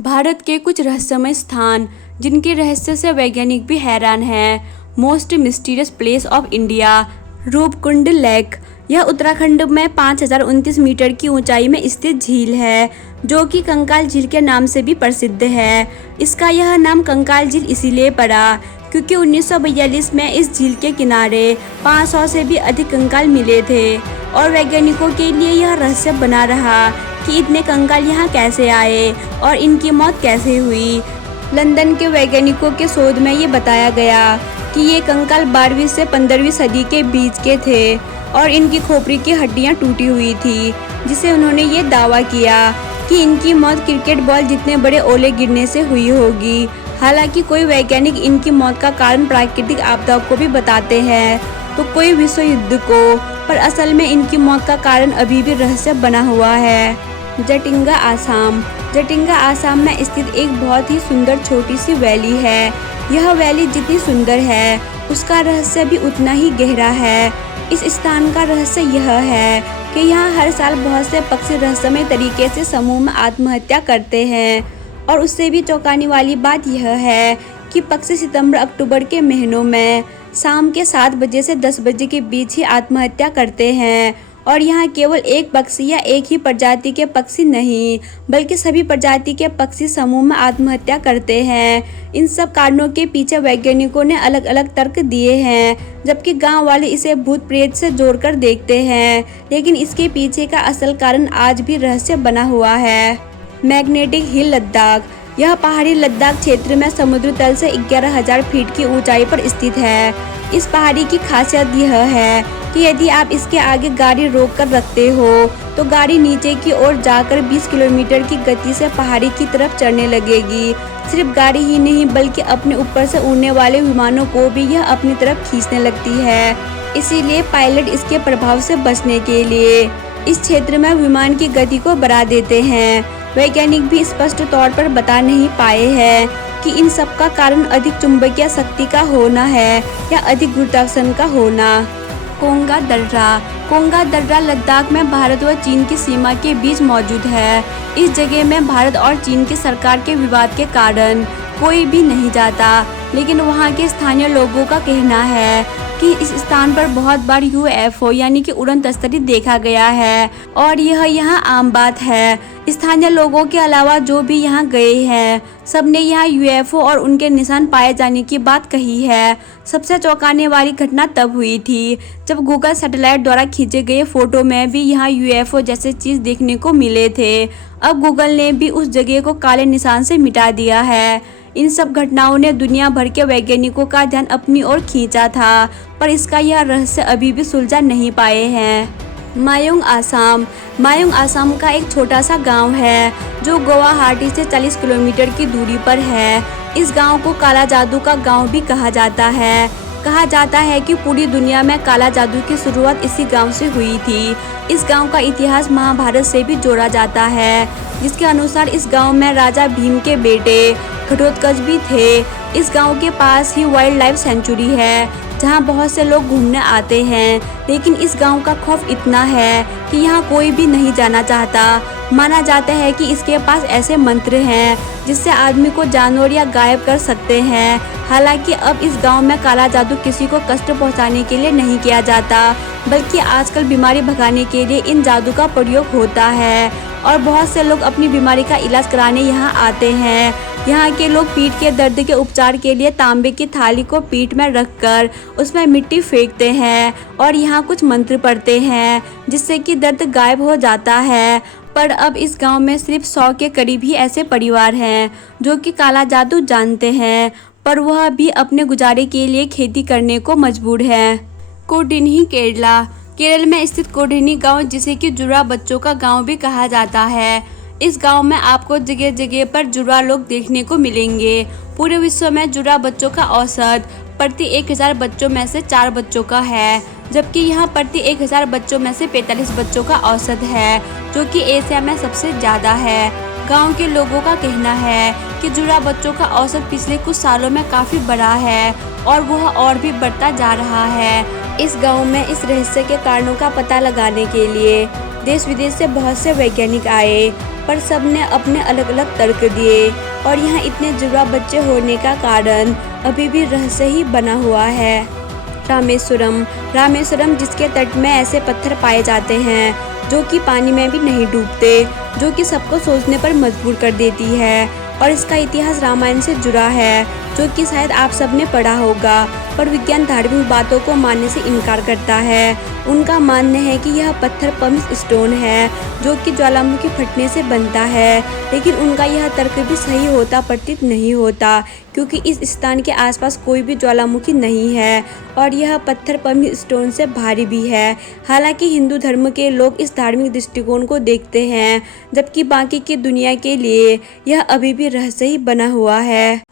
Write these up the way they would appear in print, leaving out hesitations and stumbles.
भारत के कुछ रहस्यमय स्थान जिनके रहस्य से वैज्ञानिक भी हैरान हैं। Most mysterious place of India, Roopkund lake. यह उत्तराखंड में 5029 मीटर की ऊंचाई में स्थित झील है, जो कि कंकाल झील के नाम से भी प्रसिद्ध है। इसका यह नाम कंकाल झील इसीलिए पड़ा क्योंकि 1942 में इस झील के किनारे 500 से भी अधिक कंकाल मिले थे और वैज्ञानिकों के लिए यह रहस्य बना रहा कि इतने कंकाल यहाँ कैसे आए और इनकी मौत कैसे हुई। लंदन के वैज्ञानिकों के शोध में ये बताया गया कि ये कंकाल 12वीं से 15वीं सदी के बीच के थे और इनकी खोपड़ी की हड्डियाँ टूटी हुई थी, जिसे उन्होंने ये दावा किया कि इनकी मौत क्रिकेट बॉल जितने बड़े ओले गिरने से हुई होगी। हालांकि कोई वैज्ञानिक इनकी मौत का कारण प्राकृतिक आपदाओं को भी बताते हैं, तो कोई विश्व युद्ध को, पर असल में इनकी मौत का कारण अभी भी रहस्य बना हुआ है। जटिंगा आसाम। जटिंगा आसाम में स्थित एक बहुत ही सुंदर छोटी सी वैली है। यह वैली जितनी सुंदर है, उसका रहस्य भी उतना ही गहरा है। इस स्थान का रहस्य यह है कि यहाँ हर साल बहुत से पक्षी रहस्यमय तरीके से समूह में आत्महत्या करते हैं और उससे भी चौंकाने वाली बात यह है कि पक्षी सितंबर-अक्टूबर के महीनों में शाम के 7 बजे से 10 बजे के बीच ही आत्महत्या करते हैं। और यहाँ केवल एक पक्षी या एक ही प्रजाति के पक्षी नहीं, बल्कि सभी प्रजाति के पक्षी समूह में आत्महत्या करते हैं। इन सब कारणों के पीछे वैज्ञानिकों ने अलग अलग तर्क दिए हैं, जबकि गांव वाले इसे भूत प्रेत से जोड़कर देखते हैं, लेकिन इसके पीछे का असल कारण आज भी रहस्य बना हुआ है। Magnetic hill Ladakh. यह पहाड़ी लद्दाख क्षेत्र में समुद्र तल से 11,000 फीट की ऊंचाई पर स्थित है। इस पहाड़ी की खासियत यह है कि यदि आप इसके आगे गाड़ी रोक कर रखते हो तो गाड़ी नीचे की ओर जाकर 20 किलोमीटर की गति से पहाड़ी की तरफ चढ़ने लगेगी। सिर्फ गाड़ी ही नहीं, बल्कि अपने ऊपर से उड़ने वाले विमानों को भी यह अपनी तरफ खींचने लगती है। इसीलिए पायलट इसके प्रभाव से बचने के लिए इस क्षेत्र में विमान की गति को बढ़ा देते हैं। वैज्ञानिक भी स्पष्ट तौर पर बता नहीं पाए हैं कि इन सब का कारण अधिक चुंबकीय शक्ति का होना है या अधिक गुरुत्वाकर्षण का होना। कोंगा दर्रा। कोंगा दर्रा लद्दाख में भारत व चीन की सीमा के बीच मौजूद है। इस जगह में भारत और चीन की सरकार के विवाद के कारण कोई भी नहीं जाता, लेकिन वहां के स्थानीय लोगों का कहना है कि इस स्थान पर बहुत बार UFO यानी कि उड़न तस्तरी देखा गया है और यह यहाँ आम बात है। स्थानीय लोगों के अलावा जो भी यहाँ गए हैं, सबने यहाँ UFO और उनके निशान पाए जाने की बात कही है। सबसे चौंकाने वाली घटना तब हुई थी जब गूगल सैटेलाइट द्वारा खींचे गए फोटो में भी यहाँ UFO जैसे चीज देखने को मिले थे। अब गूगल ने भी उस जगह को काले निशान से मिटा दिया है। इन सब घटनाओं ने दुनिया भर के वैज्ञानिकों का ध्यान अपनी ओर खींचा था, पर इसका यह रहस्य अभी भी सुलझा नहीं पाए हैं। मायोंग आसाम। मायोंग आसाम का एक छोटा सा गांव है जो गुवाहाटी से 40 किलोमीटर की दूरी पर है। इस गांव को काला जादू का गांव भी कहा जाता है। कहा जाता है कि पूरी दुनिया में काला जादू की शुरुआत इसी गांव से हुई थी। इस गांव का इतिहास महाभारत से भी जोड़ा जाता है, जिसके अनुसार इस गांव में राजा भीम के बेटे घटोत्कच भी थे। इस गांव के पास ही वाइल्ड लाइफ सेंचुरी है, जहां बहुत से लोग घूमने आते हैं, लेकिन इस गांव का खौफ इतना है कि यहाँ कोई भी नहीं जाना चाहता। माना जाता है कि इसके पास ऐसे मंत्र हैं जिससे आदमी को जानवर या गायब कर सकते हैं। हालांकि अब इस गांव में काला जादू किसी को कष्ट पहुंचाने के लिए नहीं किया जाता, बल्कि आजकल बीमारी भगाने के लिए इन जादू का प्रयोग होता है और बहुत से लोग अपनी बीमारी का इलाज कराने यहाँ आते हैं। यहाँ के लोग पीठ के दर्द के उपचार के लिए तांबे की थाली को पीठ में रखकर उसमें मिट्टी फेंकते हैं और यहाँ कुछ मंत्र पढ़ते हैं, जिससे कि दर्द गायब हो जाता है। पर अब इस गांव में सिर्फ 100 के करीब ही ऐसे परिवार हैं जो कि काला जादू जानते हैं, पर वह भी अपने गुजारे के लिए खेती करने को मजबूर है। कोडिन्ही केरला। केरल में स्थित कोडिन्ही गांव, जिसे कि जुड़वा बच्चों का गांव भी कहा जाता है। इस गांव में आपको जगह जगह पर जुड़वा लोग देखने को मिलेंगे। पूरे विश्व में जुड़वा बच्चों का औसत प्रति 1000 बच्चों में से 4 बच्चों का है, जबकि यहाँ प्रति 1000 बच्चों में से 45 बच्चों का औसत है, जो कि एशिया में सबसे ज़्यादा है। गांव के लोगों का कहना है कि जुड़वा बच्चों का औसत पिछले कुछ सालों में काफ़ी बढ़ा है और वह और भी बढ़ता जा रहा है। इस गांव में इस रहस्य के कारणों का पता लगाने के लिए देश विदेश से बहुत से वैज्ञानिक आए, पर सब ने अपने अलग अलग तर्क दिए और यहाँ इतने जुड़वा बच्चे होने का कारण अभी भी रहस्य ही बना हुआ है। रामेश्वरम जिसके तट में ऐसे पत्थर पाए जाते हैं जो कि पानी में भी नहीं डूबते, जो कि सबको सोचने पर मजबूर कर देती है। और इसका इतिहास रामायण से जुड़ा है, जो कि शायद आप सब ने पढ़ा होगा। पर विज्ञान धार्मिक बातों को मानने से इनकार करता है। उनका मानना है कि यह पत्थर पम्प स्टोन है, जो कि ज्वालामुखी फटने से बनता है। लेकिन उनका यह तर्क भी सही होता प्रतीत नहीं होता, क्योंकि इस स्थान के आसपास कोई भी ज्वालामुखी नहीं है और यह पत्थर पम्प स्टोन से भारी भी है। हालांकि हिंदू धर्म के लोग इस धार्मिक दृष्टिकोण को देखते हैं, जबकि बाकी की दुनिया के लिए यह अभी भी रहस्य ही बना हुआ है।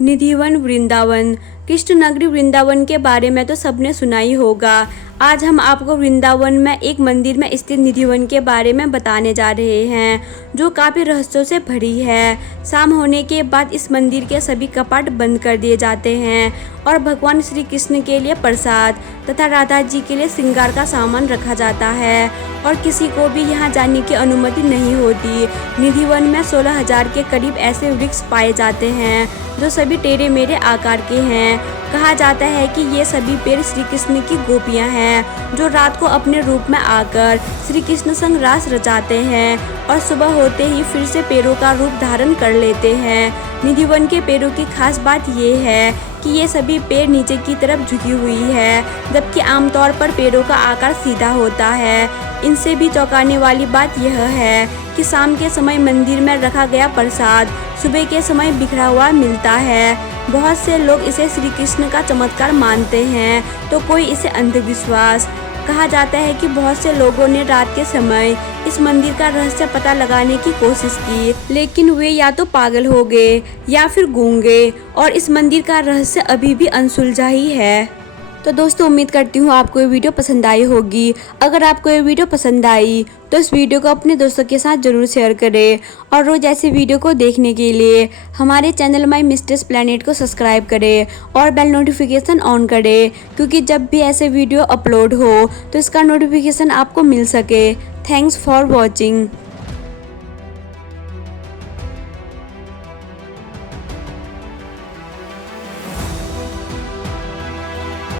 निधिवन वृंदावन। कृष्ण नगरी वृंदावन के बारे में तो सबने सुना ही होगा। आज हम आपको वृंदावन में एक मंदिर में स्थित निधिवन के बारे में बताने जा रहे हैं, जो काफ़ी रहस्यों से भरी है। शाम होने के बाद इस मंदिर के सभी कपाट बंद कर दिए जाते हैं और भगवान श्री कृष्ण के लिए प्रसाद तथा राधा जी के लिए श्रृंगार का सामान रखा जाता है और किसी को भी यहाँ जाने की अनुमति नहीं होती। निधिवन में 16,000 के करीब ऐसे वृक्ष पाए जाते हैं जो सभी टेढ़े मेढ़े आकार के हैं। कहा जाता है कि ये सभी पेड़ श्री कृष्ण की गोपियां हैं, जो रात को अपने रूप में आकर श्री कृष्ण संग रास रचाते हैं और सुबह होते ही फिर से पेड़ों का रूप धारण कर लेते हैं। निधिवन के पेड़ों की खास बात ये है कि ये सभी पेड़ नीचे की तरफ झुकी हुई है, जबकि आमतौर पर पेड़ों का आकार सीधा होता है। इनसे भी चौंकाने वाली बात यह है कि शाम के समय मंदिर में रखा गया प्रसाद सुबह के समय बिखरा हुआ मिलता है। बहुत से लोग इसे श्री कृष्ण का चमत्कार मानते हैं, तो कोई इसे अंधविश्वास। कहा जाता है कि बहुत से लोगों ने रात के समय इस मंदिर का रहस्य पता लगाने की कोशिश की, लेकिन वे या तो पागल हो गए या फिर गूंग गए और इस मंदिर का रहस्य अभी भी अनसुलझा ही है। तो दोस्तों, उम्मीद करती हूँ आपको ये वीडियो पसंद आई होगी। अगर आपको ये वीडियो पसंद आई तो इस वीडियो को अपने दोस्तों के साथ ज़रूर शेयर करें और रोज़ ऐसे वीडियो को देखने के लिए हमारे चैनल माय मिस्ट्रेस प्लैनेट को सब्सक्राइब करें और बेल नोटिफिकेशन ऑन करें, क्योंकि जब भी ऐसे वीडियो अपलोड हो तो इसका नोटिफिकेशन आपको मिल सके। Thanks for watching.